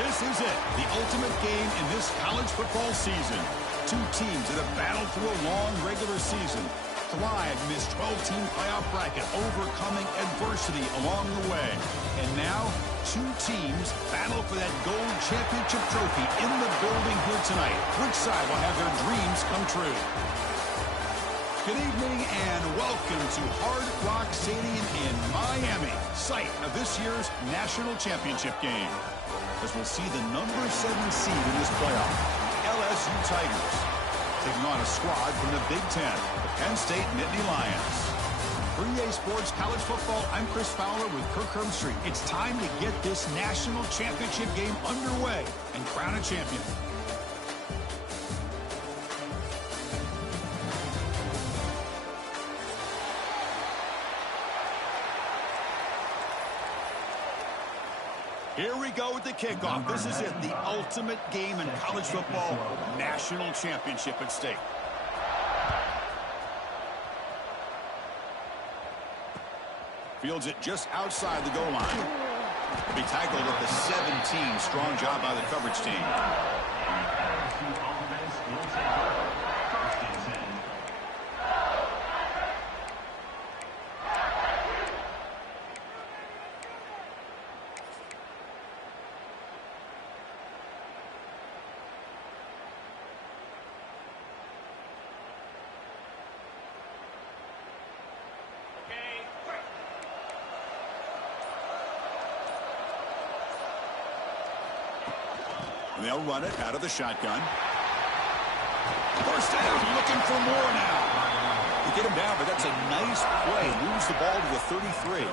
This is it, the ultimate game in this college football season. Two teams that have battled through a long regular season, thrived in this 12-team playoff bracket, overcoming adversity along the way. And now, two teams battle for that gold championship trophy in the building here tonight. Which side will have their dreams come true? Good evening and welcome to Hard Rock Stadium in Miami, site of this year's national championship game. As we'll see the number 7 seed in this playoff, LSU Tigers, taking on a squad from the Big Ten, the Penn State Nittany Lions. For EA Sports College Football, I'm Chris Fowler with Kirk Herbstreit. It's time to get this national championship game underway and crown a champion. Here we go with the kickoff. This is it, the ultimate game in college football, national championship at stake. Fields it just outside the goal line. He'll be tackled at the 17. Strong job by the coverage team. They'll run it out of the shotgun. First down, looking for more now. You get him down, but that's a nice play. Moves the ball to the 33.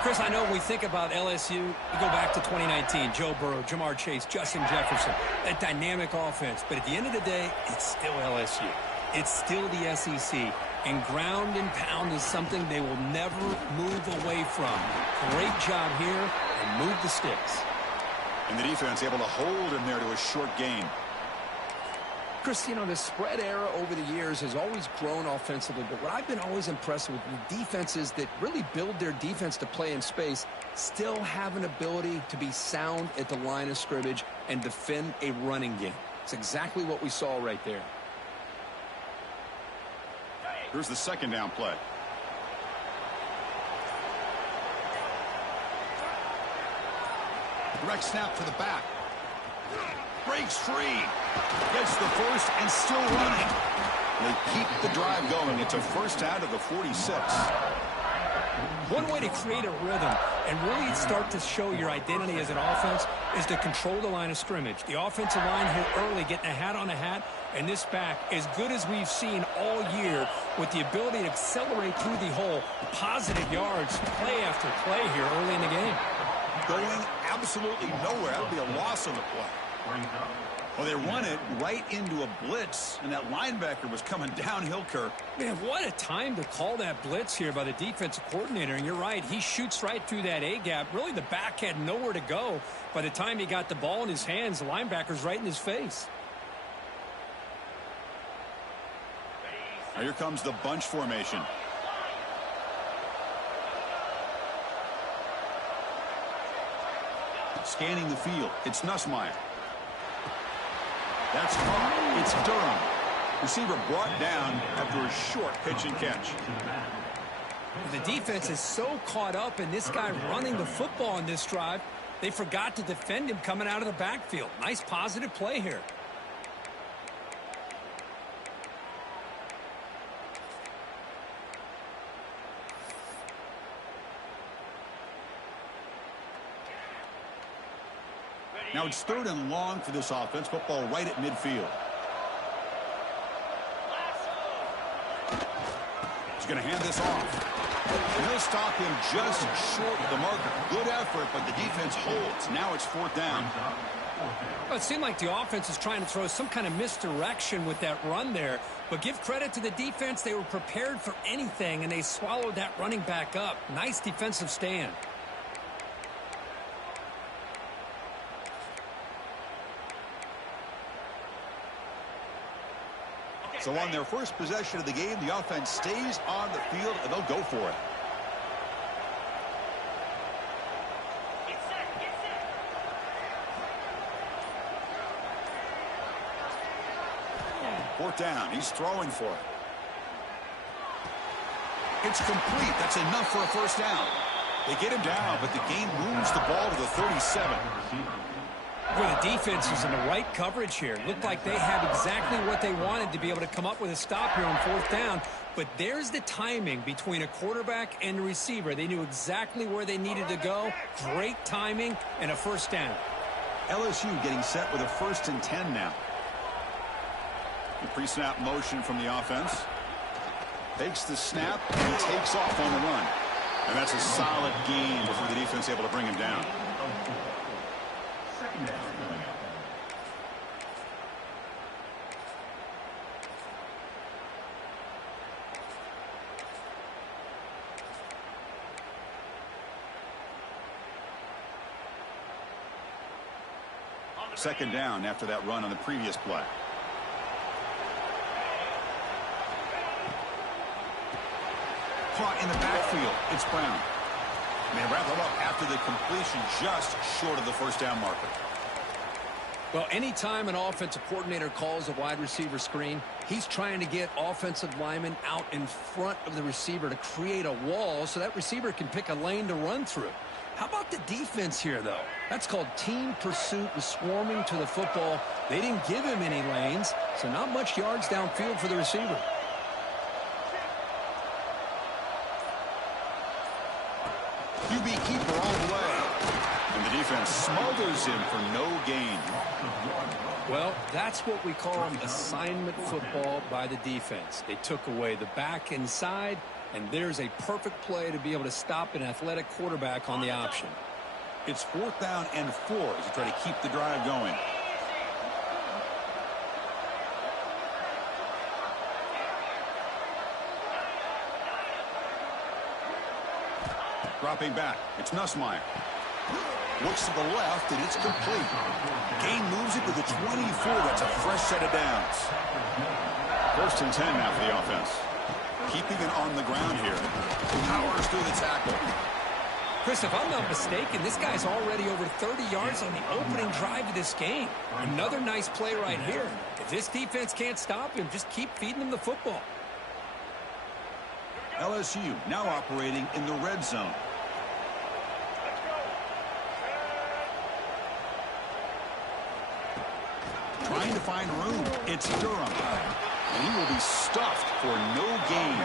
Chris, I know when we think about LSU, we go back to 2019. Joe Burrow, Jamar Chase, Justin Jefferson, that dynamic offense. But at the end of the day, it's still LSU. It's still the SEC. And ground and pound is something they will never move away from. Great job here, and move the sticks. And the defense able to hold him there to a short gain. Chris, you know, the spread era over the years has always grown offensively, but what I've been always impressed with the defenses that really build their defense to play in space still have an ability to be sound at the line of scrimmage and defend a running game. It's exactly what we saw right there. Here's the second down play. Direct snap to the back. Breaks free. Gets the first and still running. They keep the drive going. It's a first down to the 46. One way to create a rhythm and really start to show your identity as an offense is to control the line of scrimmage. The offensive line here early getting a hat on a hat, and this back as good as we've seen all year with the ability to accelerate through the hole. Positive yards, play after play here early in the game. Going absolutely nowhere. That would be a loss on the play. Well, they run it right into a blitz, and that linebacker was coming downhill, Kirk. Man, what a time to call that blitz here by the defensive coordinator. And you're right, he shoots right through that A-gap. Really, the back had nowhere to go. By the time he got the ball in his hands, the linebacker's right in his face. Now here comes the bunch formation. Scanning the field, it's Nussmeier. That's caught. It's Durham. Receiver brought down after a short pitch and catch. The defense is so caught up in this guy running the football in this drive, they forgot to defend him coming out of the backfield. Nice positive play here. Now it's 3rd and long for this offense. Football right at midfield. He's going to hand this off. And he'll stop him just short of the marker. Good effort, but the defense holds. Now it's 4th down. Well, it seemed like the offense is trying to throw some kind of misdirection with that run there. But give credit to the defense. They were prepared for anything, and they swallowed that running back up. Nice defensive stand. So on their first possession of the game, the offense stays on the field, and they'll go for it. Fourth down. He's throwing for it. It's complete. That's enough for a first down. They get him down, but the game moves the ball to the 37. Well, the defense is in the right coverage here. Looked like they had exactly what they wanted to be able to come up with a stop here on fourth down. But there's the timing between a quarterback and a receiver. They knew exactly where they needed to go. Great timing and a first down. LSU getting set with a 1st and 10 now. The pre-snap motion from the offense. Takes the snap and takes off on the run. And that's a solid gain before the defense able to bring him down. Second down after that run on the previous play. Caught in the backfield. It's Brown. And they wrap it up after the completion just short of the first down marker. Well, anytime an offensive coordinator calls a wide receiver screen, he's trying to get offensive linemen out in front of the receiver to create a wall so that receiver can pick a lane to run through. How about the defense here, though? That's called team pursuit and swarming to the football. They didn't give him any lanes, so not much yards downfield for the receiver. QB keeper all the way. And the defense smothers him for no gain. Well, that's what we call assignment football by the defense. They took away the back inside, and there's a perfect play to be able to stop an athletic quarterback on the option. It's 4th down and 4 as you try to keep the drive going. Dropping back. It's Nussmeier. Looks to the left, and it's complete. Gain moves it to the 24. That's a fresh set of downs. 1st and 10 now for the offense. Keeping it on the ground here. Powers through the tackle. Chris, if I'm not mistaken, this guy's already over 30 yards on the opening drive of this game. Another nice play right here. If this defense can't stop him, just keep feeding him the football. LSU now operating in the red zone. Trying to find room. It's Durham. And he will be stuffed for no gain.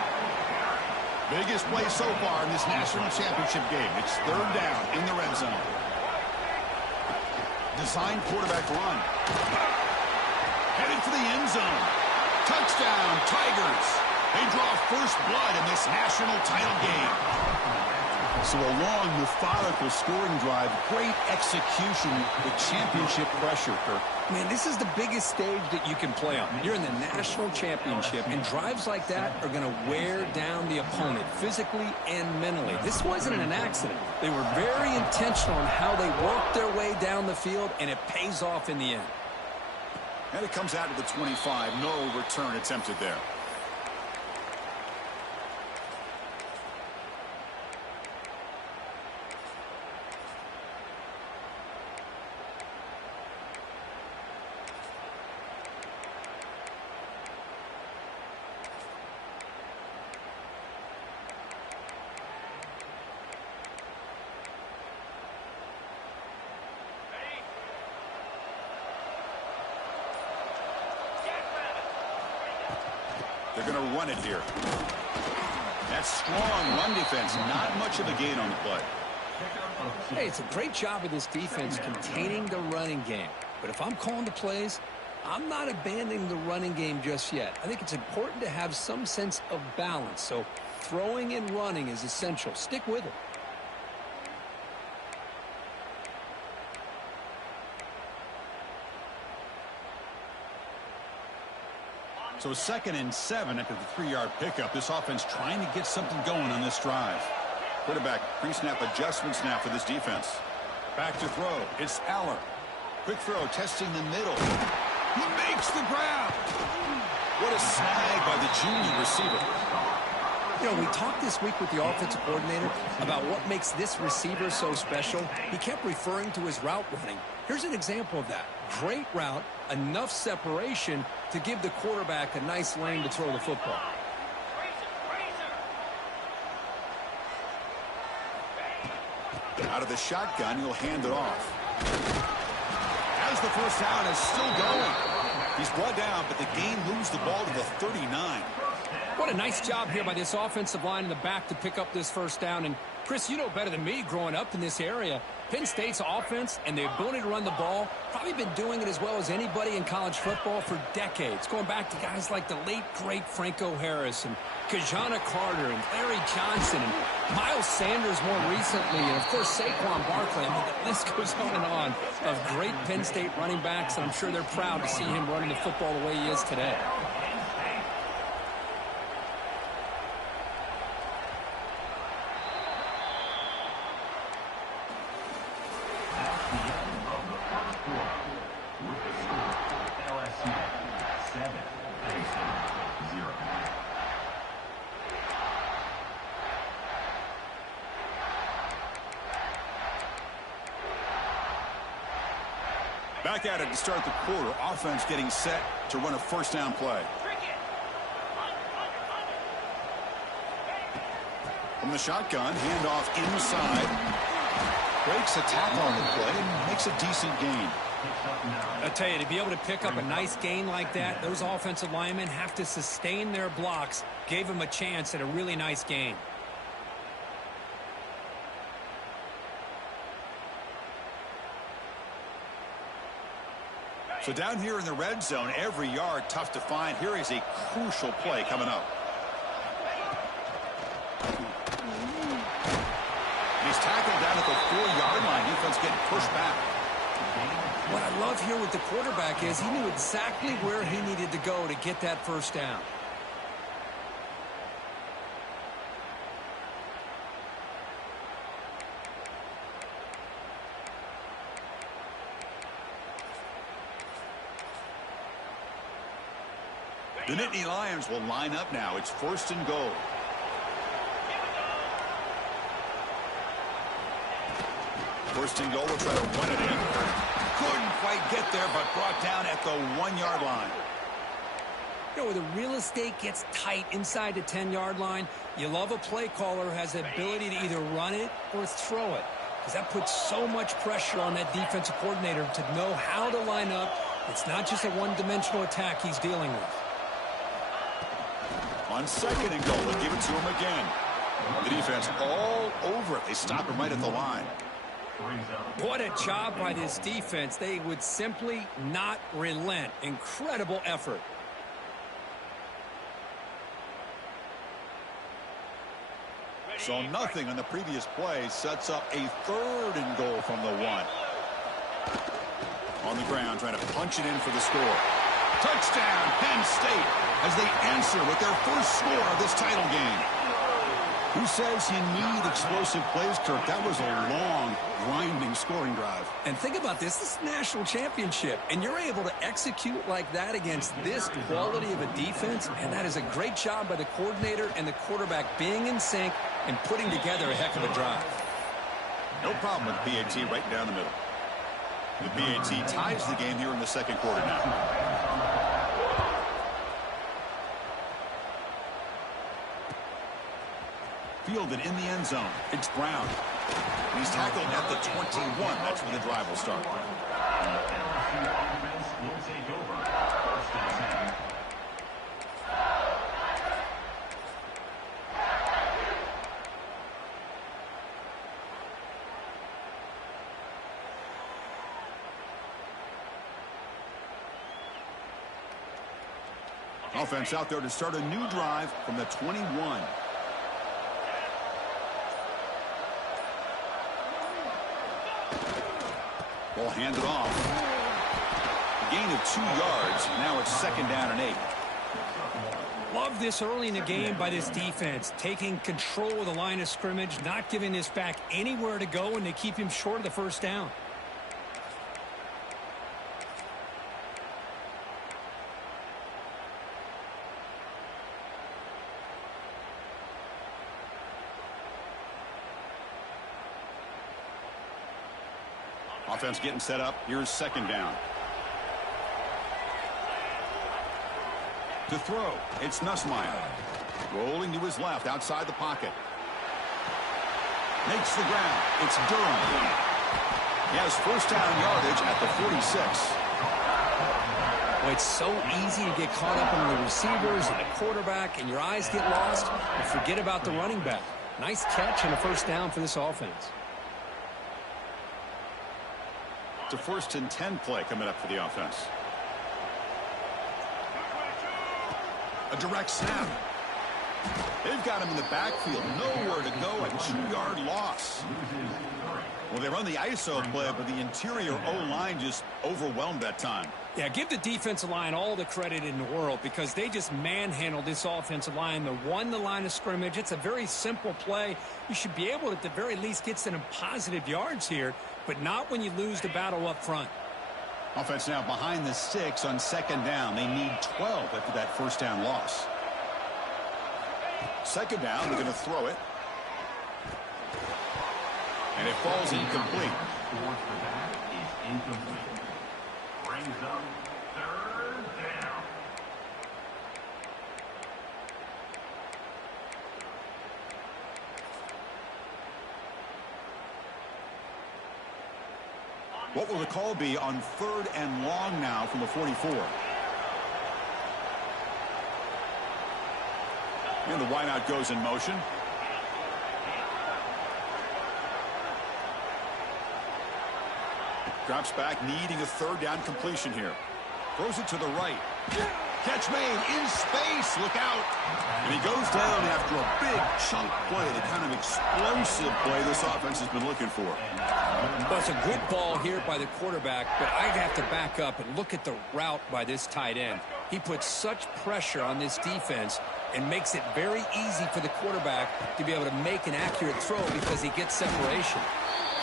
Biggest play so far in this national championship game. It's 3rd down in the red zone. Design quarterback run. Heading for the end zone. Touchdown, Tigers. They draw first blood in this national title game. So a long, methodical scoring drive. Great execution with championship pressure, Kirk. Man, this is the biggest stage that you can play on. You're in the national championship, and drives like that are going to wear down the opponent physically and mentally. This wasn't an accident. They were very intentional in how they worked their way down the field, and it pays off in the end. And it comes out to the 25. No return attempted there. They're going to run it here. That's strong run defense. Not much of a gain on the play. Hey, it's a great job of this defense containing the running game. But if I'm calling the plays, I'm not abandoning the running game just yet. I think it's important to have some sense of balance. So throwing and running is essential. Stick with it. So 2nd and 7 after the 3-yard pickup. This offense trying to get something going on this drive. Quarterback pre-snap adjustments now for this defense. Back to throw. It's Aller. Quick throw testing the middle. He makes the grab. What a snag by the junior receiver. You know, we talked this week with the offensive coordinator about what makes this receiver so special. He kept referring to his route running. Here's an example of that. Great route, enough separation to give the quarterback a nice lane to throw the football. Out of the shotgun, he'll hand it off. As the first down is still going. He's brought down, but the game moves the ball to the 39. What a nice job here by this offensive line in the back to pick up this first down. And, Chris, you know better than me growing up in this area, Penn State's offense and the ability to run the ball, probably been doing it as well as anybody in college football for decades, going back to guys like the late, great Franco Harris and Kajana Carter and Larry Johnson and Miles Sanders more recently, and, of course, Saquon Barkley. I mean, the list goes on of great Penn State running backs, and I'm sure they're proud to see him running the football the way he is today. Back at it to start the quarter. Offense getting set to run a first down play. From the shotgun, handoff inside. Breaks a tackle on the play and makes a decent gain. I tell you, to be able to pick up a nice gain like that, those offensive linemen have to sustain their blocks. Gave him a chance at a really nice gain. So down here in the red zone, every yard tough to find. Here is a crucial play coming up. He's tackled down at the 4-yard line. Defense getting pushed back. What I love here with the quarterback is he knew exactly where he needed to go to get that first down. The Nittany Lions will line up now. It's first and goal. First and goal, we'll try to run it in. Couldn't quite get there, but brought down at the 1-yard line. You know, where the real estate gets tight inside the 10-yard line, you love a play caller who has the ability to either run it or throw it, because that puts so much pressure on that defensive coordinator to know how to line up. It's not just a one-dimensional attack he's dealing with. On second and goal, they'll give it to him again. The defense all over it. They stop him right at the line. What a job by this defense. They would simply not relent. Incredible effort. So nothing on the previous play sets up a third and goal from the 1. On the ground, trying to punch it in for the score. Touchdown, Penn State, as they answer with their first score of this title game. Who says you need explosive plays, Kirk? That was a long, grinding scoring drive. And think about this. This is a national championship, and you're able to execute like that against this quality of a defense, and that is a great job by the coordinator and the quarterback being in sync and putting together a heck of a drive. No problem with PAT right down the middle. The PAT ties the game here in the second quarter now. Fielded in the end zone. It's Brown. He's tackled at the 21. That's where the drive will start. Offense out there to start a new drive from the 21. Ball handed off. A gain of 2 yards. Now it's second down and 8. Love this early in the game by this defense, taking control of the line of scrimmage, not giving this back anywhere to go, and they keep him short of the first down. Offense getting set up. Here's second down. To throw, it's Nussmeier. Rolling to his left, outside the pocket. Makes the ground. It's Durham. He has first down yardage at the 46. Well, it's so easy to get caught up in the receivers and the quarterback, and your eyes get lost, and forget about the running back. Nice catch and a first down for this offense. It's a 1st and 10 play coming up for the offense. A direct snap. They've got him in the backfield. Nowhere to go. A 2-yard loss. Well, they run the ISO play, but the interior O-line just overwhelmed that time. Yeah, give the defensive line all the credit in the world because they just manhandled this offensive line. They won the line of scrimmage. It's a very simple play. You should be able to, at the very least, get some positive yards here, but not when you lose the battle up front. Offense now behind the 6 on 2nd down. They need 12 after that first down loss. 2nd down, they're going to throw it. And it falls incomplete. Brings up 3rd down. What will the call be on 3rd and long now from the 44? And the wideout goes in motion. Drops back, needing a 3rd down completion here. Throws it to the right. Catch made in space. Look out. And he goes down after a big chunk play, the kind of explosive play this offense has been looking for. Well, it's a good ball here by the quarterback, but I'd have to back up and look at the route by this tight end. He puts such pressure on this defense and makes it very easy for the quarterback to be able to make an accurate throw because he gets separation.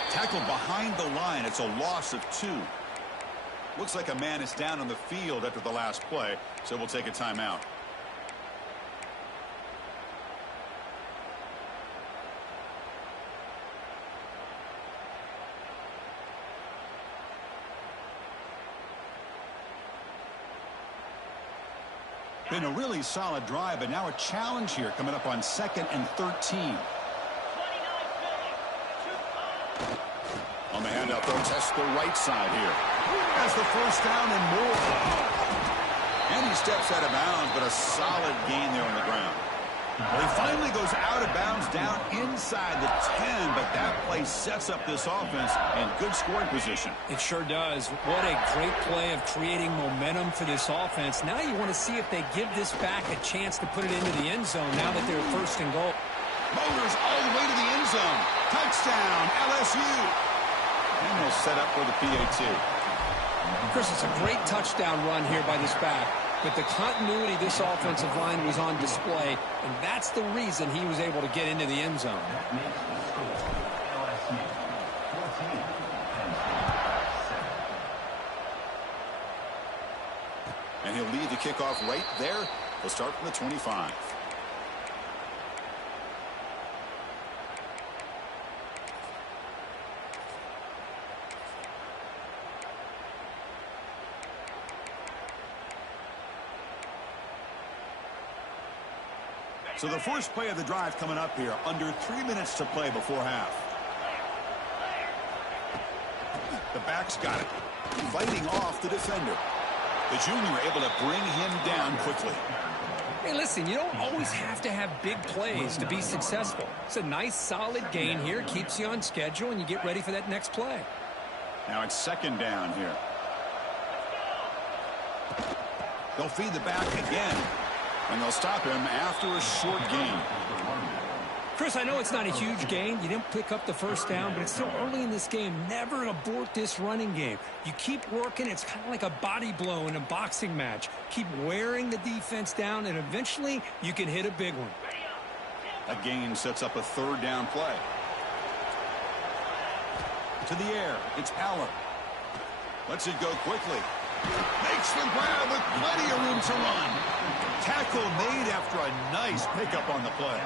Tackled behind the line. It's a loss of 2. Looks like a man is down on the field after the last play, so we'll take a timeout. Been a really solid drive, but now a challenge here coming up on 2nd and 13. On the handout, they'll test the right side here. Has the first down and more. And he steps out of bounds, but a solid gain there on the ground. Well, he finally goes out of bounds down inside the 10, but that play sets up this offense in good scoring position. It sure does. What a great play of creating momentum for this offense. Now you want to see if they give this back a chance to put it into the end zone now that they're 1st and goal. Motors all the way to the end zone. Touchdown, LSU. And they'll set up for the PAT. Chris, it's a great touchdown run here by this back, but the continuity of this offensive line was on display, and that's the reason he was able to get into the end zone. And he'll lead the kickoff right there. He'll start from the 25. So the first play of the drive coming up here, under 3 minutes to play before half. The back's got it, fighting off the defender. The junior able to bring him down quickly. Hey, listen, you don't always have to have big plays to be successful. It's a nice, solid gain here, keeps you on schedule, and you get ready for that next play. Now it's 2nd down here. They'll feed the back again. And they'll stop him after a short gain. Chris, I know it's not a huge gain. You didn't pick up the first down, but it's still early in this game. Never abort this running game. You keep working. It's kind of like a body blow in a boxing match. Keep wearing the defense down, and eventually you can hit a big one. That gain sets up a 3rd down play. To the air. It's Aller. Lets it go quickly. Makes the grab with plenty of room to run. Tackle made after a nice pickup on the play.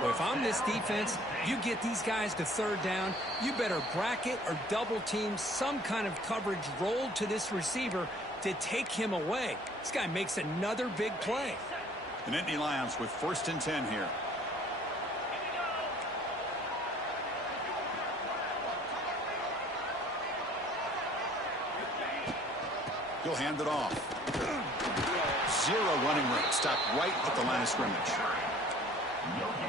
Well, if I'm this defense, you get these guys to third down, you better bracket or double team some kind of coverage rolled to this receiver to take him away. This guy makes another big play. The Nittany Lions with 1st and 10 here. He'll hand it off. 0 running room. Stopped right at the line of scrimmage.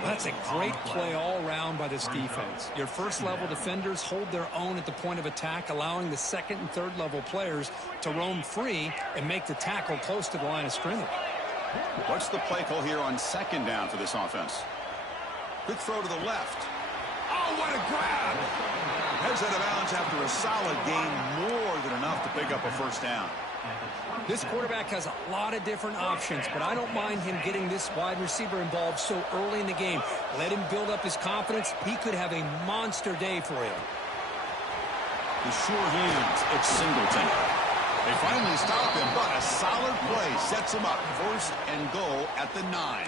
That's a great play all around by this defense. Your first-level defenders hold their own at the point of attack, allowing the second and third-level players to roam free and make the tackle close to the line of scrimmage. What's the play call here on 2nd down for this offense? Quick throw to the left. Oh, what a grab! Heads out of bounds after a solid gain, more than enough to pick up a 1st down. This quarterback has a lot of different options, but I don't mind him getting this wide receiver involved so early in the game. Let him build up his confidence. He could have a monster day for you. The sure hands, it's Singleton. They finally stop him, but a solid play sets him up. 1st and goal at the 9.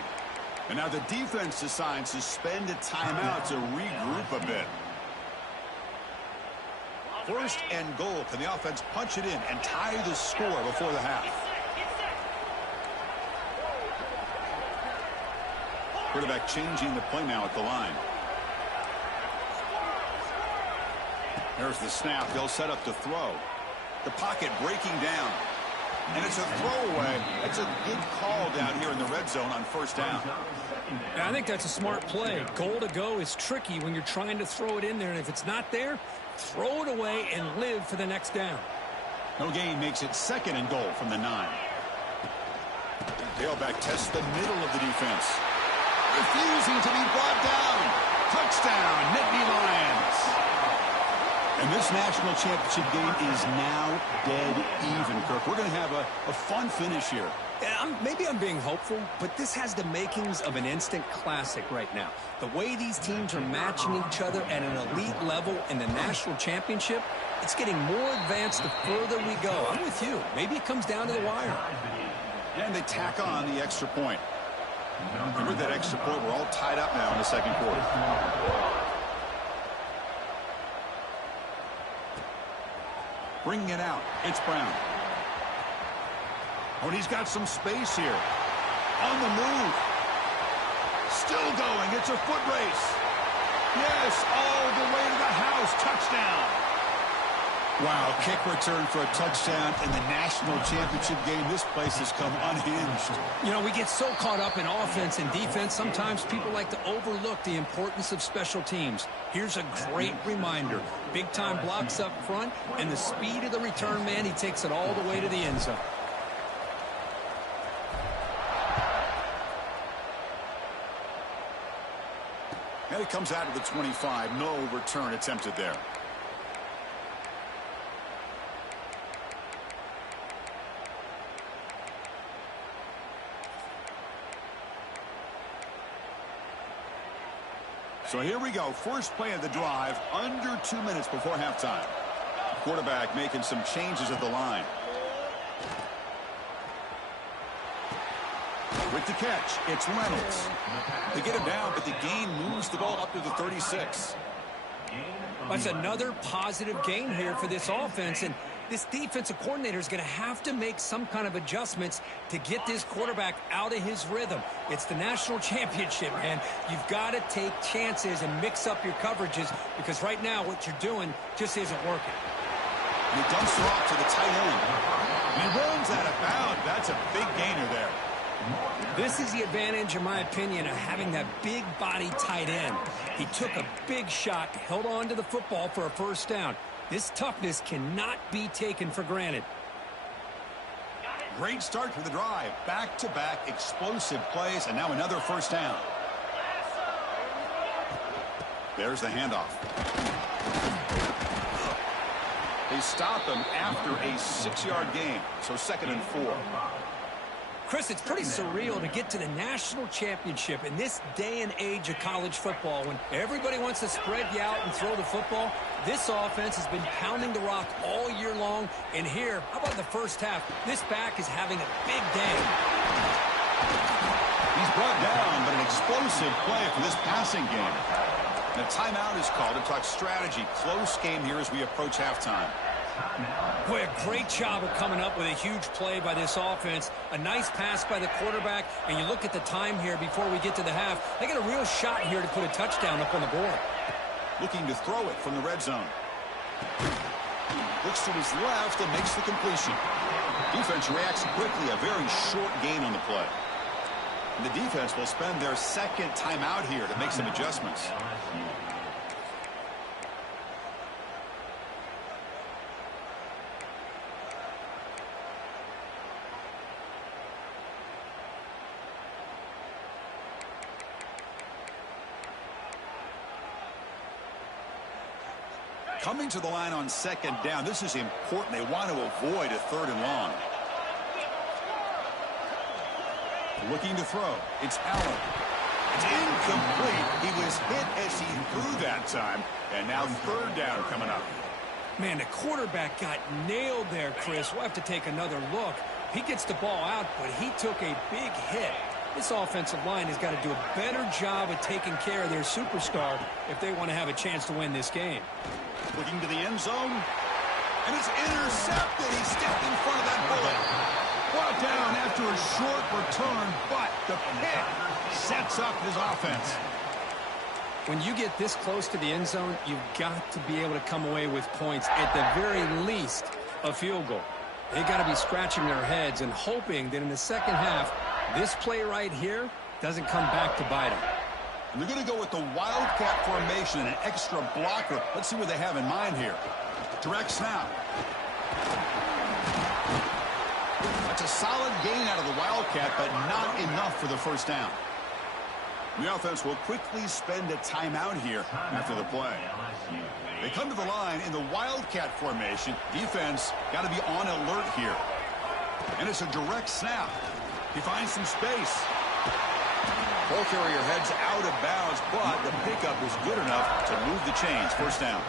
And now the defense decides to spend a timeout to regroup a bit. 1st and goal. Can the offense punch it in and tie the score before the half? Quarterback changing the play now at the line. There's the snap. They'll set up to throw. The pocket breaking down. And it's a throwaway. It's a good call down here in the red zone on 1st down. Yeah, I think that's a smart play. Goal to go is tricky when you're trying to throw it in there. And if it's not there, throw it away and live for the next down. No gain makes it 2nd and goal from the 9. Tailback tests the middle of the defense. Refusing to be brought down. Touchdown, Nittany Lions. And this national championship game is now dead even, Kirk. We're going to have a fun finish here. Yeah, maybe I'm being hopeful, but this has the makings of an instant classic right now. The way these teams are matching each other at an elite level in the national championship, it's getting more advanced the further we go. I'm with you. Maybe it comes down to the wire. And they tack on the extra point. Remember that extra point. We're all tied up now in the 2nd quarter. Bringing it out. It's Brown. Oh, and he's got some space here. On the move. Still going. It's a foot race. Yes, all the way to the house. Touchdown. Wow, kick return for a touchdown in the national championship game. This place has come unhinged. You know, we get so caught up in offense and defense, sometimes people like to overlook the importance of special teams. Here's a great reminder. Big-time blocks up front, and the speed of the return man, he takes it all the way to the end zone. And it comes out of the 25. No return attempted there. So here we go. First play of the drive, under 2 minutes before halftime. Quarterback making some changes at the line. With the catch, it's Reynolds. They get him down, but the gain moves the ball up to the 36. That's another positive gain here for this offense, and this defensive coordinator is going to have to make some kind of adjustments to get this quarterback out of his rhythm. It's the national championship, man. You've got to take chances and mix up your coverages, because right now what you're doing just isn't working. And he dumps it off to the tight end. And he runs out of bounds. That's a big gainer there. This is the advantage, in my opinion, of having that big body tight end. He took a big shot, held on to the football for a 1st down. This toughness cannot be taken for granted. Great start for the drive. Back-to-back explosive plays, and now another 1st down. There's the handoff. They stop him after a 6-yard gain, so 2nd and 4. Chris, it's pretty surreal to get to the national championship in this day and age of college football when everybody wants to spread you out and throw the football. This offense has been pounding the rock all year long, and here, how about the first half? This back is having a big day. He He's brought down, but an explosive play for this passing game. And a timeout is called to talk strategy. Close game here as we approach halftime. Boy, a great job of coming up with a huge play by this offense. A nice pass by the quarterback, and you look at the time here before we get to the half. They got a real shot here to put a touchdown up on the board. Looking to throw it from the red zone. Looks to his left and makes the completion. Defense reacts quickly. A very short gain on the play. And the defense will spend their second timeout here to make some adjustments. Coming to the line on second down. This is important. They want to avoid a third and long. Looking to throw. It's Allen. It's incomplete. He was hit as he threw that time. And now third down coming up. Man, the quarterback got nailed there, Chris. We'll have to take another look. He gets the ball out, but he took a big hit. This offensive line has got to do a better job of taking care of their superstar if they want to have a chance to win this game. Looking to the end zone. And it's intercepted. He stepped in front of that bullet. Brought down after a short return, but the pick sets up his offense. When you get this close to the end zone, you've got to be able to come away with points, at the very least, a field goal. They got to be scratching their heads and hoping that in the second half, this play right here doesn't come back to bite them. And they're going to go with the wildcat formation and an extra blocker. Let's see what they have in mind here. Direct snap. That's a solid gain out of the wildcat, but not enough for the first down. The offense will quickly spend a timeout here after the play. They come to the line in the wildcat formation. Defense got to be on alert here. And it's a direct snap. He finds some space. Ball carrier heads out of bounds, but the pickup was good enough to move the chains. First down.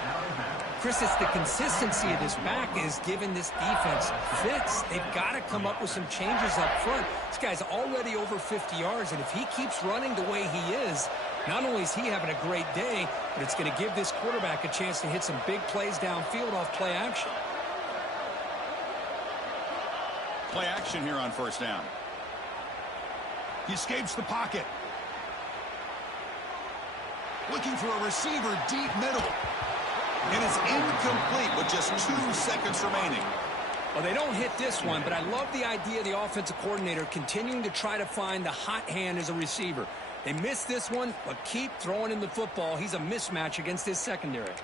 Chris, it's the consistency of this back is giving this defense fits. They've got to come up with some changes up front. This guy's already over 50 yards, and if he keeps running the way he is, not only is he having a great day, but it's going to give this quarterback a chance to hit some big plays downfield off play action. Play action here on first down. He escapes the pocket. Looking for a receiver deep middle. And it's incomplete with just 2 seconds remaining. Well, they don't hit this one, but I love the idea of the offensive coordinator continuing to try to find the hot hand as a receiver. They missed this one, but keep throwing him the football. He's a mismatch against his secondary.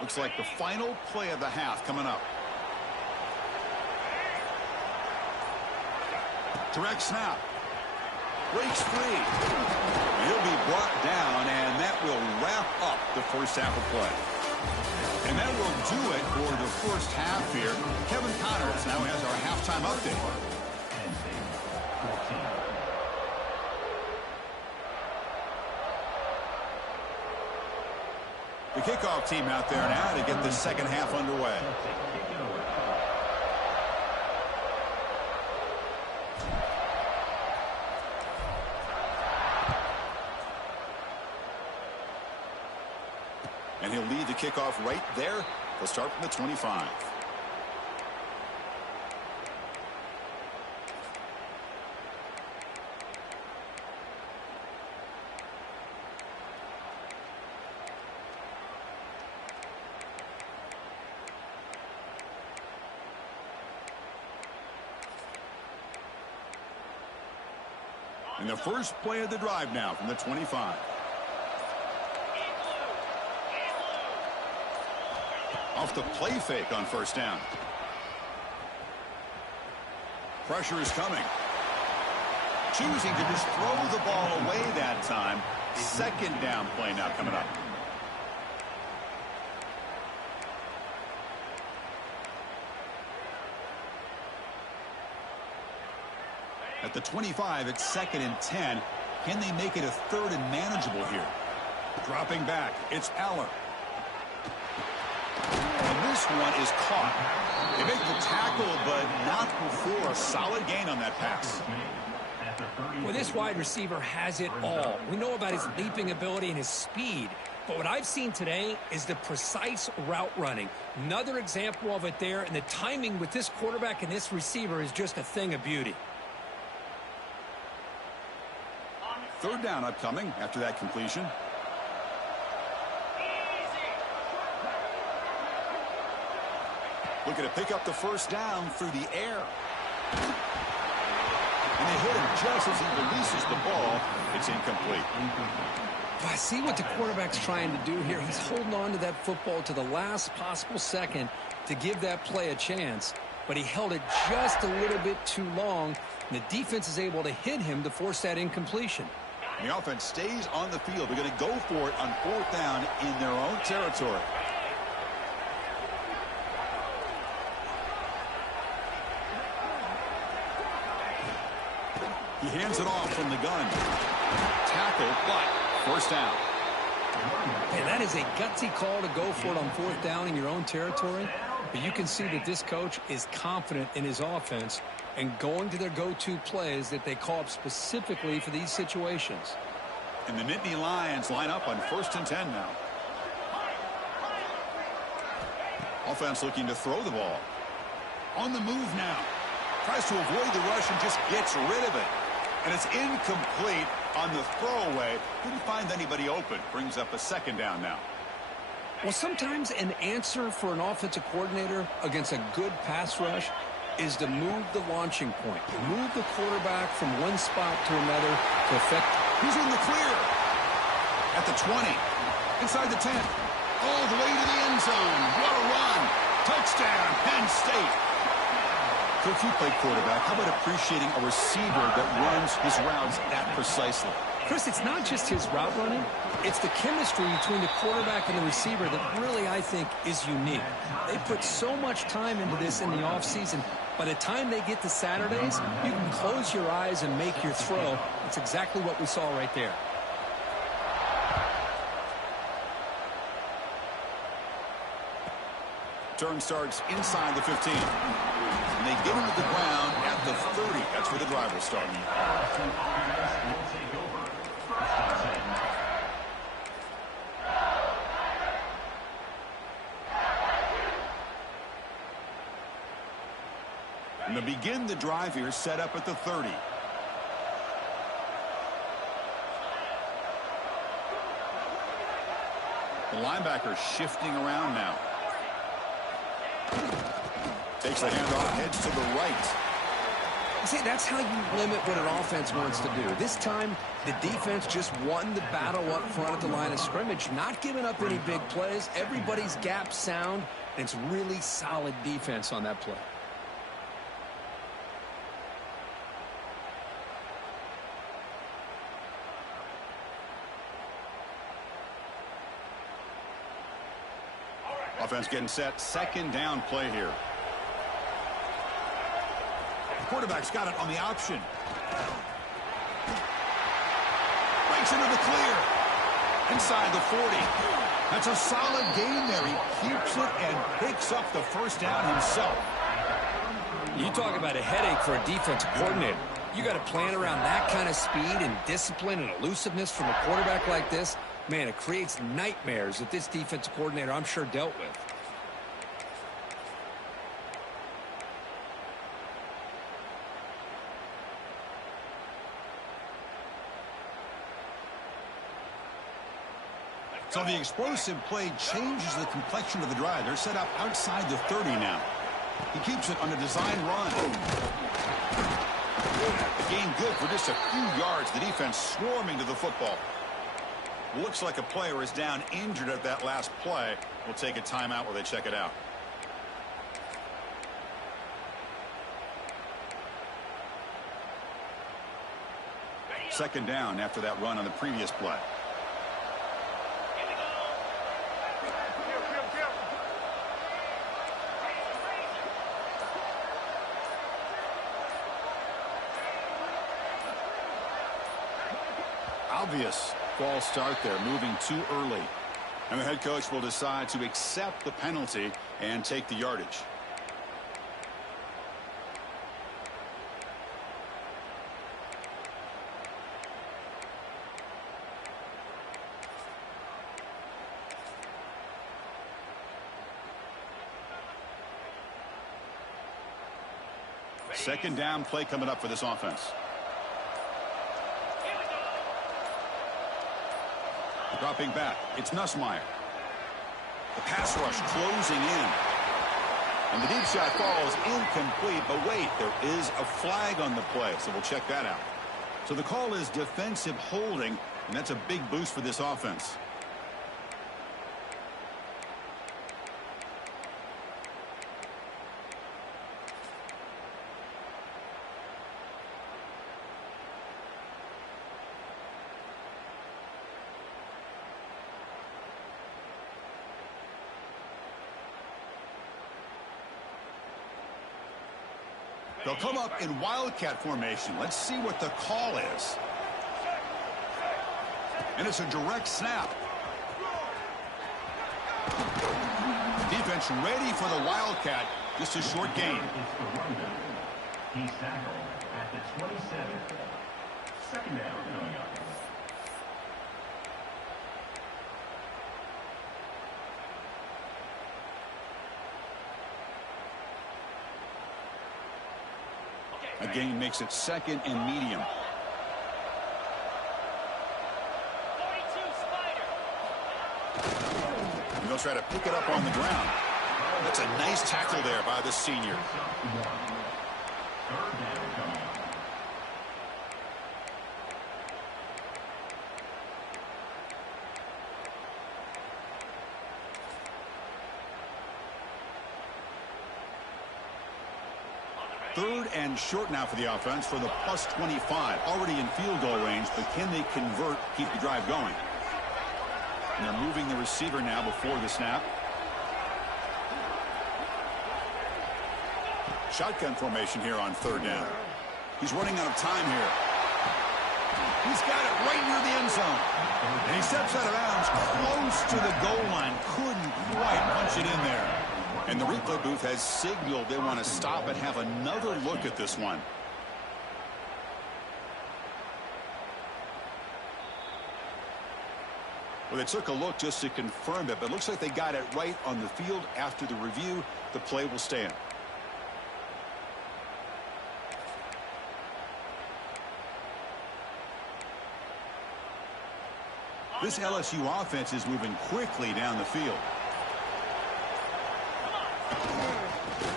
Looks like the final play of the half coming up. Direct snap. Breaks free. He'll be brought down, and that will wrap up the first half of play. And that will do it for the first half here. Kevin Connors now has our halftime update. The kickoff team out there now to get the second half underway. And he'll lead the kickoff right there. They'll start from the 25. And the first play of the drive now from the 25. Off the play fake on first down. Pressure is coming. Choosing to just throw the ball away that time. Second down play now coming up. At At the 25, it's 2nd and 10. Can they make it a 3rd and manageable here? Dropping back, it's Aller. And this one is caught. They make the tackle, but not before a solid gain on that pass. Well, this wide receiver has it all. We know about his leaping ability and his speed. But what I've seen today is the precise route running. Another example of it there, and the timing with this quarterback and this receiver is just a thing of beauty. 3rd down upcoming after that completion. Looking to pick up the 1st down through the air. And they hit him just as he releases the ball. It's incomplete. I see what the quarterback's trying to do here. He's holding on to that football to the last possible second to give that play a chance. But he held it just a little bit too long. And the defense is able to hit him to force that incompletion. And the offense stays on the field. They're going to go for it on 4th down in their own territory. He hands it off from the gun. Tackle, but 1st down. And that is a gutsy call to go for it on 4th down in your own territory. But you can see that this coach is confident in his offense and going to their go-to plays that they call up specifically for these situations. And the Nittany Lions line up on 1st and 10 now. Offense looking to throw the ball. On the move now. Tries to avoid the rush and just gets rid of it. And it's incomplete on the throwaway. Couldn't find anybody open. Brings up a 2nd down now. Well, sometimes an answer for an offensive coordinator against a good pass rush is to move the launching point. Move the quarterback from one spot to another to affect. He's in the clear. At the 20. Inside the 10. All the way to the end zone. What a run. Touchdown, Penn State. Coach, you play quarterback. How about appreciating a receiver that runs his routes that precisely? Chris, it's not just his route running. It's the chemistry between the quarterback and the receiver that really, I think, is unique. They put so much time into this in the offseason. By the time they get to Saturdays, you can close your eyes and make your throw. That's exactly what we saw right there. Turn starts inside the 15. And they get him to the ground at the 30. That's where the drive will start. And to begin the drive here, set up at the 30. The linebacker shifting around now. Takes the handoff, heads to the right. See, that's how you limit what an offense wants to do. This time, the defense just won the battle up front at the line of scrimmage, not giving up any big plays. Everybody's gap sound, and it's really solid defense on that play. Offense getting set. 2nd down play here. The quarterback's got it on the option. Breaks into the clear. Inside the 40. That's a solid gain there. He keeps it and picks up the 1st down himself. You talk about a headache for a defensive coordinator. You got to plan around that kind of speed and discipline and elusiveness from a quarterback like this. Man, it creates nightmares that this defensive coordinator, I'm sure, dealt with. So the explosive play changes the complexion of the drive. They're set up outside the 30 now. He keeps it on a design run. The gain good for just a few yards. The defense swarming to the football. Looks like a player is down injured at that last play. We'll take a timeout while they check it out. Second down after that run on the previous play. obvious false start there, moving too early. And the head coach will decide to accept the penalty and take the yardage. Second down play coming up for this offense. Dropping back, it's Nussmeier. The pass rush closing in. And the deep shot falls incomplete, but wait, there is a flag on the play, so we'll check that out. So the call is defensive holding, and that's a big boost for this offense. They'll come up in wildcat formation. Let's see what the call is. And it's a direct snap. Defense ready for the wildcat. Just a short gain. He's tackled at the 27. Second down coming up. A gain makes it second and medium. 42 Spider. And they'll try to pick it up on the ground. That's a nice tackle there by the senior. Third down coming up. Third and short now for the offense for the plus 25. Already in field goal range, but can they convert, keep the drive going? And they're moving the receiver now before the snap. Shotgun formation here on third down. He's running out of time here. He's got it right near the end zone. And he steps out of bounds close to the goal line. Couldn't quite punch it in there. And the replay booth has signaled they want to stop and have another look at this one. Well, they took a look just to confirm it, but it looks like they got it right on the field. After the review, the play will stand. This LSU offense is moving quickly down the field.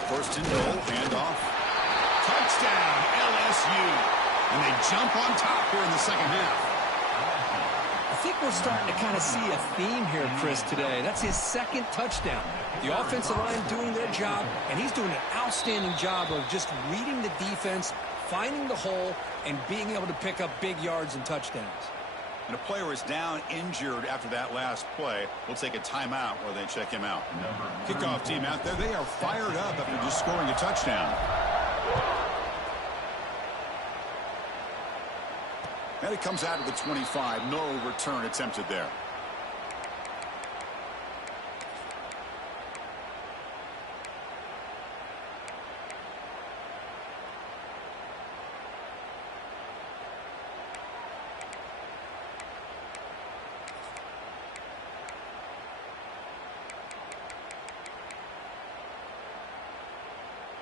First and goal, handoff. Touchdown, LSU. And they jump on top here in the second half. I think we're starting to kind of see a theme here, Chris, today. That's his second touchdown. The offensive line doing their job, and he's doing an outstanding job of just reading the defense, finding the hole, and being able to pick up big yards and touchdowns. And a player is down injured after that last play. We'll take a timeout while they check him out. Kickoff team out there. They are fired up after just scoring a touchdown. And it comes out of the 25. No return attempted there.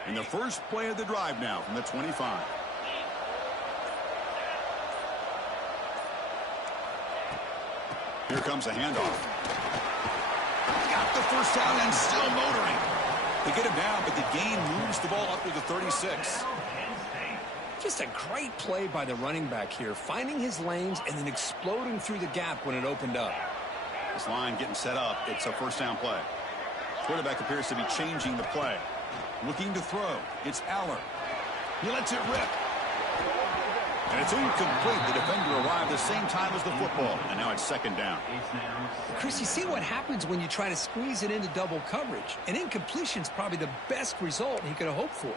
And the first play of the drive now from the 25. Here comes a handoff. Got the first down and still motoring. They get him down, but the gain moves the ball up to the 36. Just a great play by the running back here, finding his lanes and then exploding through the gap when it opened up. This line getting set up. It's a first down play. Quarterback appears to be changing the play. Looking to throw. It's Aller. He lets it rip. And it's incomplete. The defender arrived the same time as the football. And now it's second down. Chris, you see what happens when you try to squeeze it into double coverage. An incompletion is probably the best result he could have hoped for.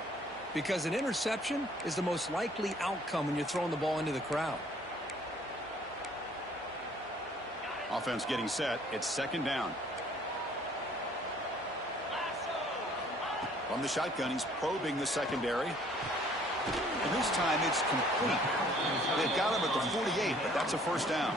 Because an interception is the most likely outcome when you're throwing the ball into the crowd. Offense getting set. It's second down. From the shotgun, he's probing the secondary. And this time it's complete. They've got him at the 48, but that's a first down.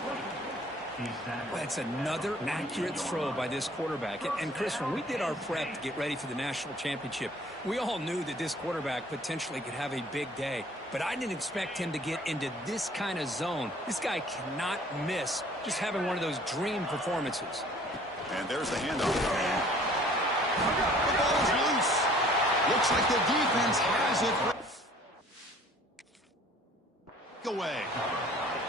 That's another accurate throw by this quarterback. And Chris, when we did our prep to get ready for the national championship, we all knew that this quarterback potentially could have a big day. But I didn't expect him to get into this kind of zone. This guy cannot miss just having one of those dream performances. And there's the handoff. The ball's loose. Looks like the defense has it. Away.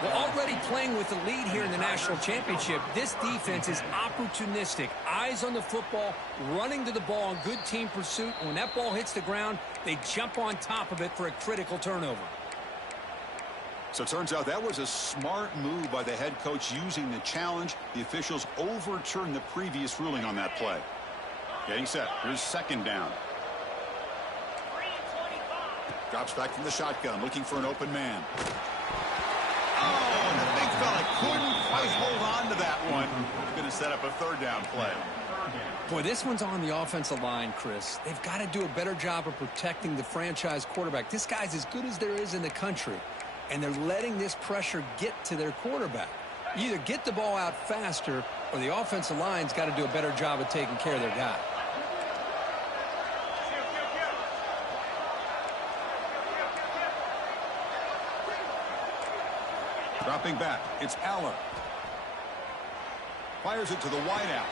Well, already playing with the lead here in the national championship, this defense is opportunistic. Eyes on the football, running to the ball in good team pursuit. When that ball hits the ground, they jump on top of it for a critical turnover. So it turns out that was a smart move by the head coach using the challenge. The officials overturned the previous ruling on that play. Getting set. Here's second down. Drops back from the shotgun, looking for an open man. Oh, and the big fella couldn't quite hold on to that one. He's going to set up a third down play. Boy, this one's on the offensive line, Chris. They've got to do a better job of protecting the franchise quarterback. This guy's as good as there is in the country, and they're letting this pressure get to their quarterback. You either get the ball out faster, or the offensive line's got to do a better job of taking care of their guy. Dropping back, it's Aller. Fires it to the wideout.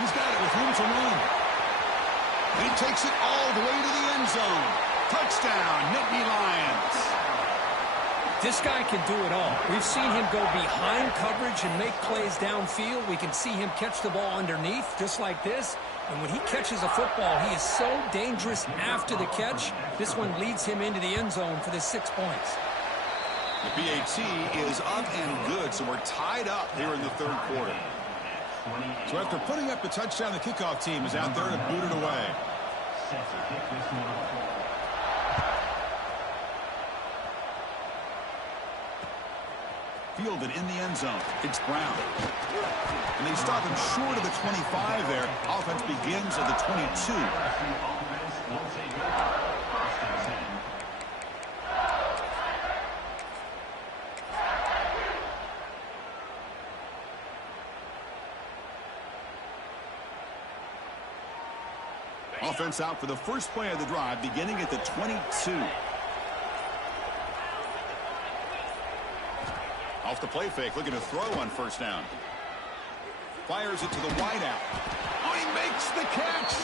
He's got it with room to run. And he takes it all the way to the end zone. Touchdown, Nittany Lions. This guy can do it all. We've seen him go behind coverage and make plays downfield. We can see him catch the ball underneath, just like this. And when he catches a football, he is so dangerous after the catch. This one leads him into the end zone for the 6 points. The BAT is up and good, so we're tied up here in the third quarter. So after putting up the touchdown, the kickoff team is out there to boot it away. Fielded in the end zone. It's Brown. And they stop him short of the 25 there. Offense begins at the 22. Offense out for the first play of the drive, beginning at the 22. Off the play fake, looking to throw on first down. Fires it to the wideout. Oh, he makes the catch.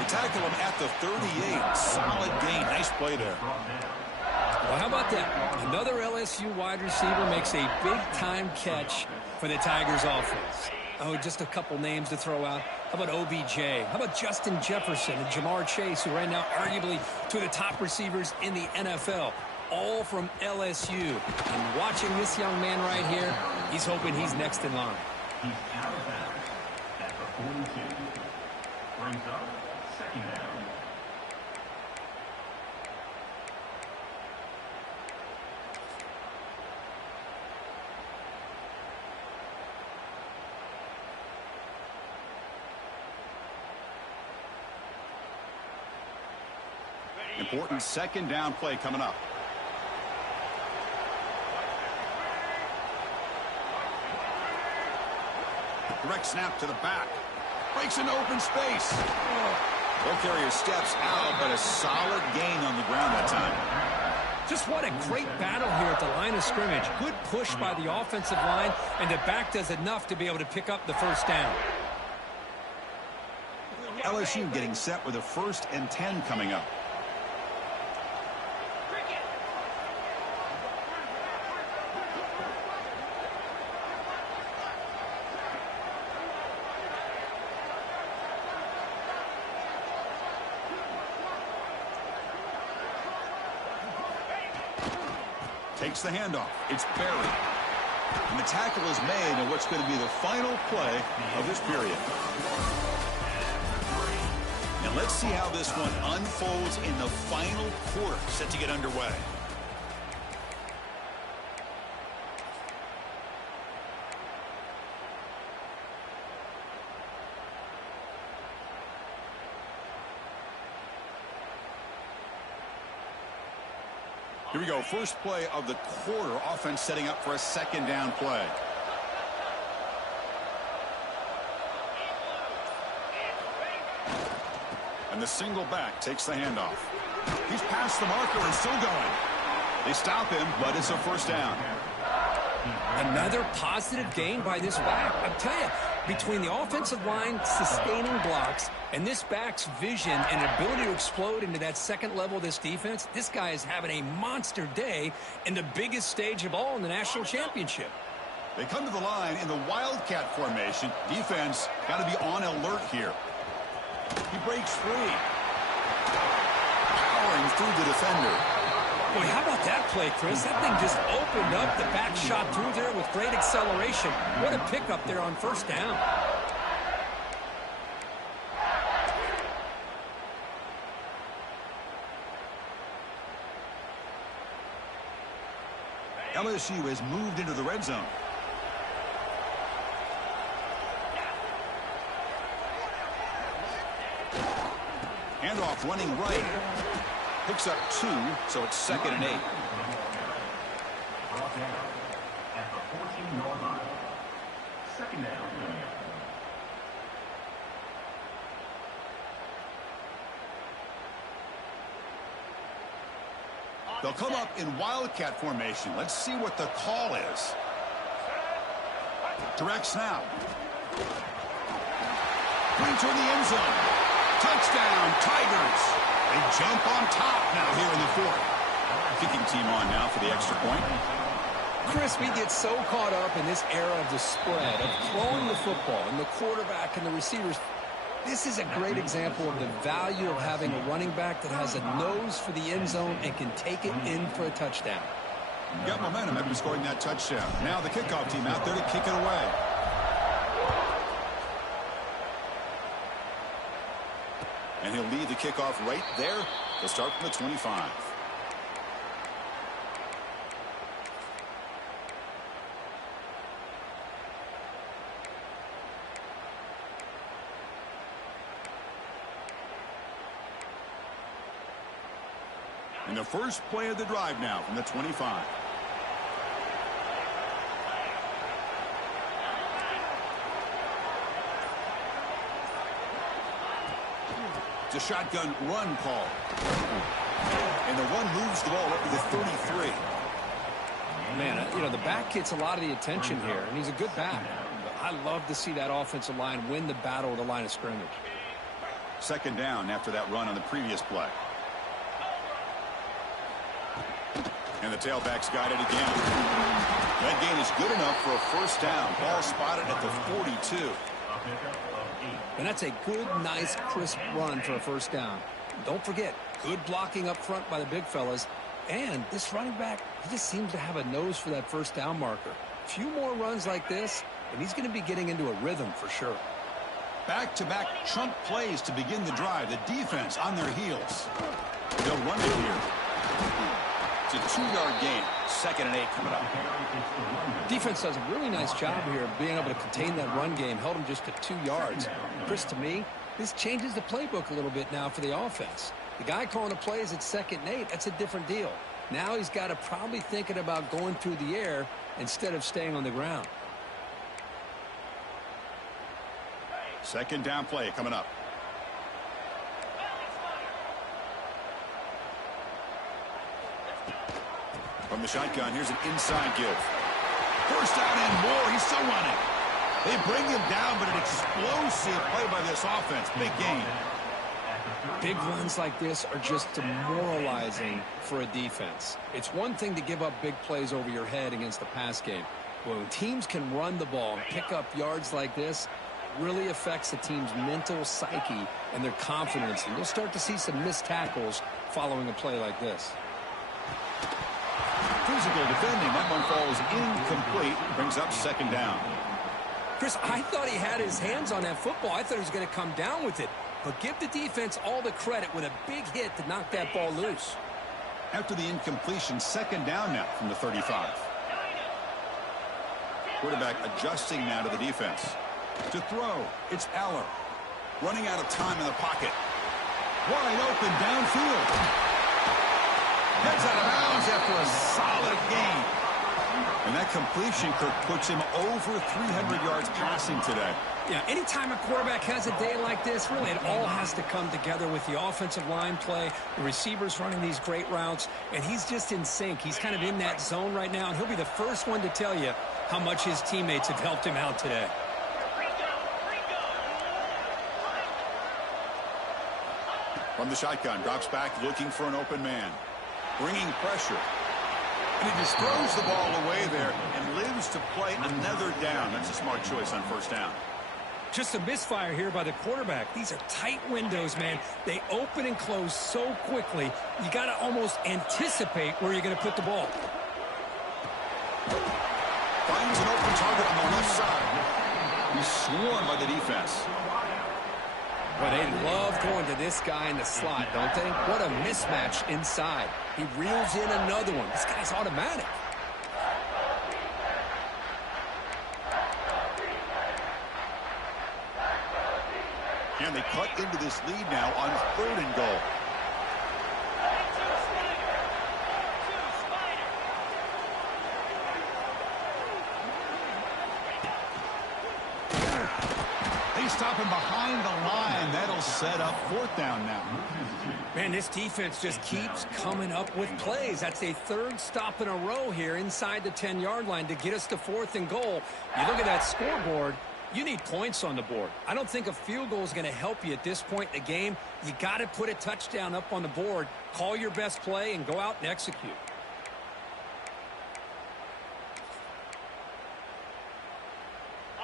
They tackle him at the 38. Solid gain. Nice play there. Well, how about that? Another LSU wide receiver makes a big-time catch for the Tigers offense. Oh, just a couple names to throw out. How about OBJ? How about Justin Jefferson and Jamar Chase, who right now arguably two of the top receivers in the NFL, all from LSU. And watching this young man right here, he's hoping he's next in line. He's out of bounds at the 42. Brings up second down. Important second down play coming up. Direct snap to the back. Breaks into open space. Ball carrier steps out, but a solid gain on the ground that time. Just what a great battle here at the line of scrimmage. Good push by the offensive line, and the back does enough to be able to pick up the first down. LSU getting set with a 1st and 10 coming up. Takes the handoff. It's buried. And the tackle is made on what's going to be the final play of this period. And let's see how this one unfolds in the final quarter, set to get underway. Here we go. First play of the quarter. Offense setting up for a second down play. And the single back takes the handoff. He's past the marker and still going. They stop him, but it's a first down. Another positive gain by this back. I'm telling you, between the offensive line sustaining blocks and this back's vision and ability to explode into that second level of this defense, this guy is having a monster day in the biggest stage of all in the national championship. They come to the line in the Wildcat formation. Defense got to be on alert here. He breaks free. Powering through the defender. Boy, how about that play, Chris? That thing just opened up. The back shot through there with great acceleration. What a pickup there on first down. LSU has moved into the red zone. Handoff running right. Picks up 2, so it's 2nd and 8. Brought down at the 14-yard line. Second down. They'll come up in Wildcat formation. Let's see what the call is. Direct snap. Going toward the end zone. Touchdown, Tigers. They jump on top now here in the 4th. Kicking team on now for the extra point. Chris, we get so caught up in this era of the spread, of throwing the football, and the quarterback and the receivers. This is a great example of the value of having a running back that has a nose for the end zone and can take it in for a touchdown. Got momentum after scoring that touchdown. Now the kickoff team out there to kick it away. And he'll lead the kickoff right there. They'll start from the 25. And the first play of the drive now from the 25. It's a shotgun run call. And the run moves the ball up to the 33. Man, you know, the back gets a lot of the attention here, and he's a good back. I love to see that offensive line win the battle of the line of scrimmage. Second down after that run on the previous play. And the tailback's got it again. That gain is good enough for a first down. Ball spotted at the 42. And that's a good, nice, crisp run for a first down. Don't forget, good blocking up front by the big fellas. And this running back, he just seems to have a nose for that first down marker. A few more runs like this, and he's going to be getting into a rhythm for sure. Back-to-back chunk plays to begin the drive. The defense on their heels. They'll run it here. It's a 2-yard gain. 2nd and 8 coming up. Defense does a really nice job here of being able to contain that run game. Held him just to 2 yards. Chris, to me, this changes the playbook a little bit now for the offense. The guy calling the plays at 2nd and 8, that's a different deal. Now he's got to probably thinking about going through the air instead of staying on the ground. Second down play coming up. From the shotgun, here's an inside give. First down and more. He's still running. They bring him down, but an explosive play by this offense. Big gain. Big runs like this are just demoralizing for a defense. It's one thing to give up big plays over your head against the pass game. But when teams can run the ball and pick up yards like this, it really affects the team's mental psyche and their confidence. And you'll start to see some missed tackles following a play like this. Physical defending. That one falls incomplete. Brings up second down. Chris, I thought he had his hands on that football. I thought he was going to come down with it. But give the defense all the credit with a big hit to knock that ball loose. After the incompletion, second down now from the 35. Quarterback adjusting now to the defense. To throw, it's Eller. Running out of time in the pocket. Wide open downfield. Heads out of bounds after a solid gain. And that completion, Kirk, puts him over 300 yards passing today. Yeah, anytime a quarterback has a day like this, really it all has to come together with the offensive line play, the receivers running these great routes, and he's just in sync. He's kind of in that zone right now, and he'll be the first one to tell you how much his teammates have helped him out today. From the shotgun, drops back looking for an open man. Bringing pressure. And he just throws the ball away there and lives to play another down. That's a smart choice on first down. Just a misfire here by the quarterback. These are tight windows, man. They open and close so quickly, you got to almost anticipate where you're going to put the ball. Finds an open target on the left side. He's swarmed by the defense. Well, they love going to this guy in the slot, don't they? What a mismatch inside. He reels in another one. This guy's automatic. And they cut into this lead now on 3rd and goal. They stop him behind the line. That'll set up 4th down now. Man, this defense just keeps coming up with plays. That's a 3rd stop in a row here inside the 10-yard line to get us to 4th and goal. You look at that scoreboard, you need points on the board. I don't think a field goal is going to help you at this point in the game. You got to put a touchdown up on the board, call your best play, and go out and execute.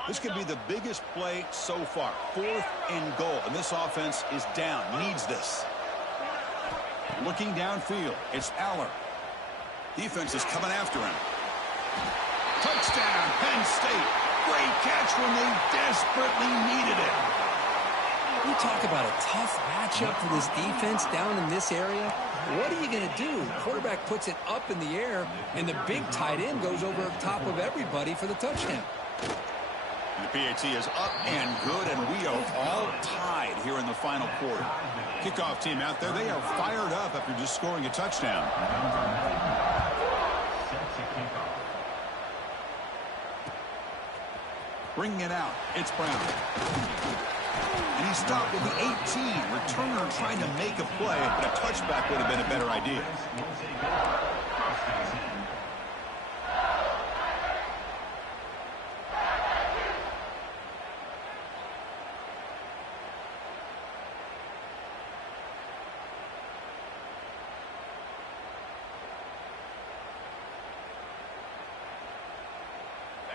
This could be the biggest play so far. 4th and goal. And this offense is down. Needs this. Looking downfield. It's Aller. Defense is coming after him. Touchdown, Penn State. Great catch when they desperately needed it. We talk about a tough matchup for this defense down in this area. What are you going to do? Quarterback puts it up in the air, and the big tight end goes over top of everybody for the touchdown. And the PAT is up and good, and we are all tied here in the final quarter. Kickoff team out there, they are fired up after just scoring a touchdown. Bringing it out, it's Brown. And he stopped with the 18. Returner trying to make a play, but a touchback would have been a better idea.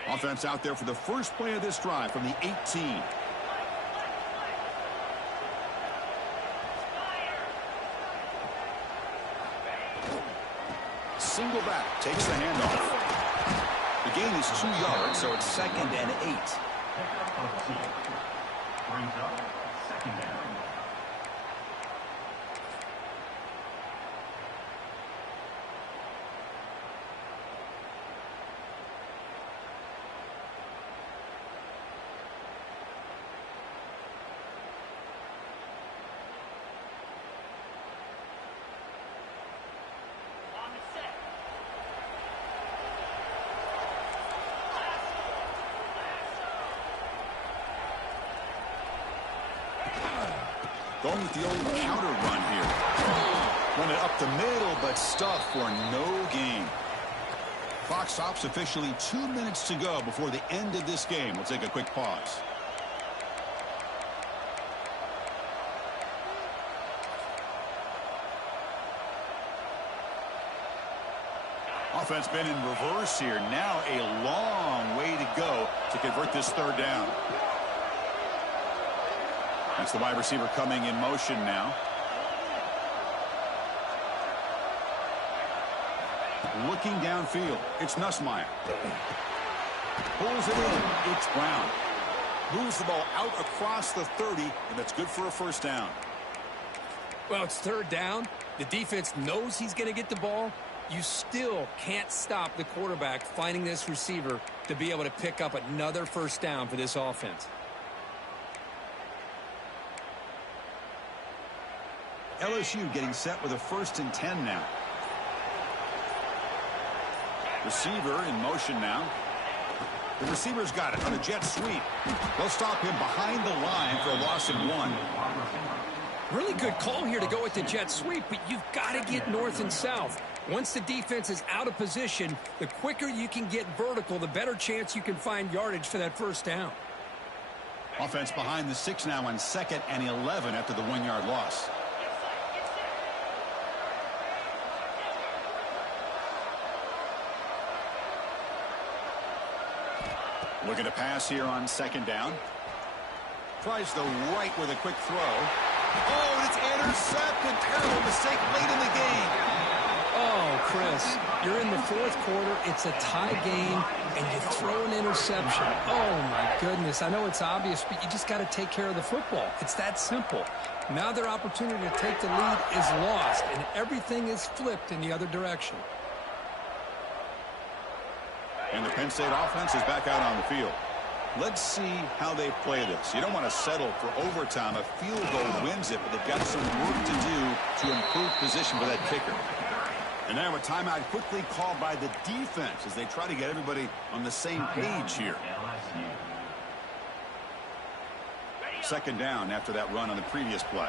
Offense out there for the first play of this drive from the 18. Single back, takes the handoff. The gain is 2 yards, so it's 2nd and 8. Brings up 2nd down. Going with the old counter run here. Run it up the middle, but stuffed for no gain. Clock stops officially 2 minutes to go before the end of this game. We'll take a quick pause. Offense been in reverse here. Now a long way to go to convert this 3rd down. That's the wide receiver coming in motion now. Looking downfield. It's Nussmeier. Pulls it in. It's Brown. Moves the ball out across the 30, and that's good for a 1st down. Well, it's 3rd down. The defense knows he's going to get the ball. You still can't stop the quarterback finding this receiver to be able to pick up another 1st down for this offense. LSU getting set with a 1st and 10 now. Receiver in motion now. The receiver's got it on a jet sweep. They'll stop him behind the line for a loss of 1. Really good call here to go with the jet sweep, but you've got to get north and south. Once the defense is out of position, the quicker you can get vertical, the better chance you can find yardage for that first down. Offense behind the 6 now on 2nd and 11 after the 1-yard loss. Looking to pass here on 2nd down. Tries the right with a quick throw. Oh, and it's intercepted. Terrible mistake late in the game. Oh, Chris, you're in the 4th quarter. It's a tie game, and you throw an interception. Oh, my goodness. I know it's obvious, but you just got to take care of the football. It's that simple. Now their opportunity to take the lead is lost, and everything is flipped in the other direction. And the Penn State offense is back out on the field. Let's see how they play this. You don't want to settle for overtime. A field goal wins it, but they've got some work to do to improve position for that kicker. And now a timeout quickly called by the defense as they try to get everybody on the same page here. 2nd down after that run on the previous play.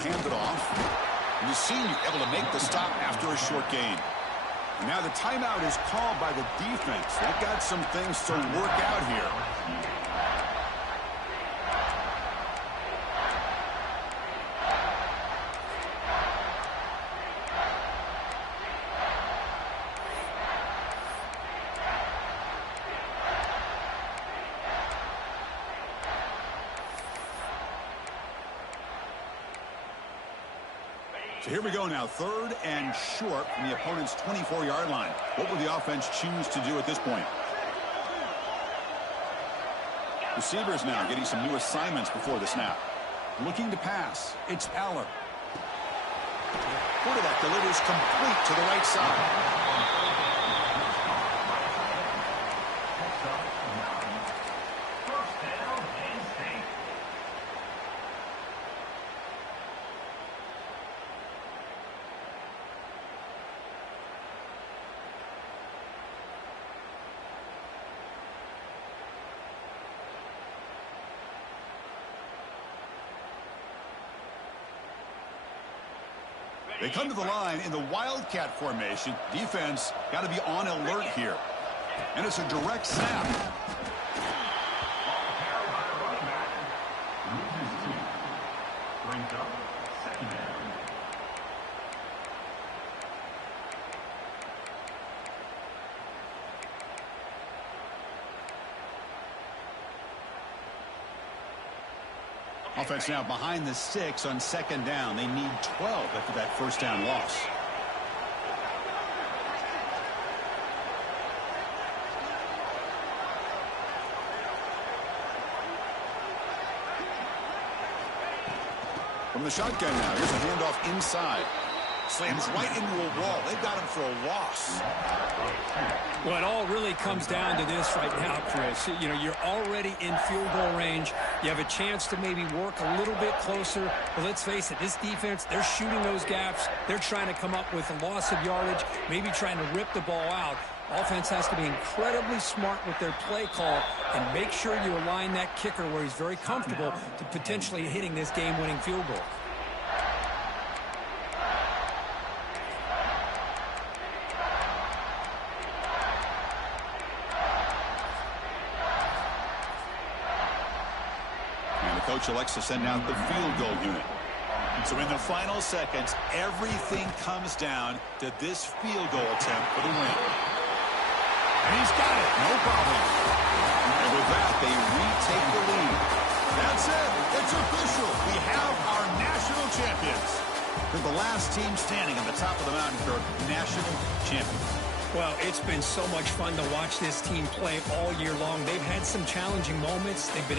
Hand it off. And you've seen you able to make the stop after a short gain. And now the timeout is called by the defense. They've got some things to work out here. So here we go now, 3rd and short from the opponent's 24-yard line. What will the offense choose to do at this point? Receivers now getting some new assignments before the snap. Looking to pass. It's Aller. Quarterback delivers complete to the right side. They come to the line in the Wildcat formation. Defense got to be on alert here. And it's a direct snap. Offense now behind the 6 on 2nd down. They need 12 after that first down loss. From the shotgun now, here's a handoff inside. Slams right into a wall. They've got him for a loss. Well, it all really comes down to this right now, Chris. You know, you're already in field goal range. You have a chance to maybe work a little bit closer. But let's face it, this defense, they're shooting those gaps. They're trying to come up with a loss of yardage, maybe trying to rip the ball out. Offense has to be incredibly smart with their play call and make sure you align that kicker where he's very comfortable to potentially hitting this game-winning field goal. Coach elects to send out the field goal unit. So in the final seconds, everything comes down to this field goal attempt for the win. And he's got it, no problem. And with that, they retake the lead. That's it. It's official. We have our national champions. They're the last team standing on the top of the mountain for national champions. Well, it's been so much fun to watch this team play all year long. They've had some challenging moments. They've been able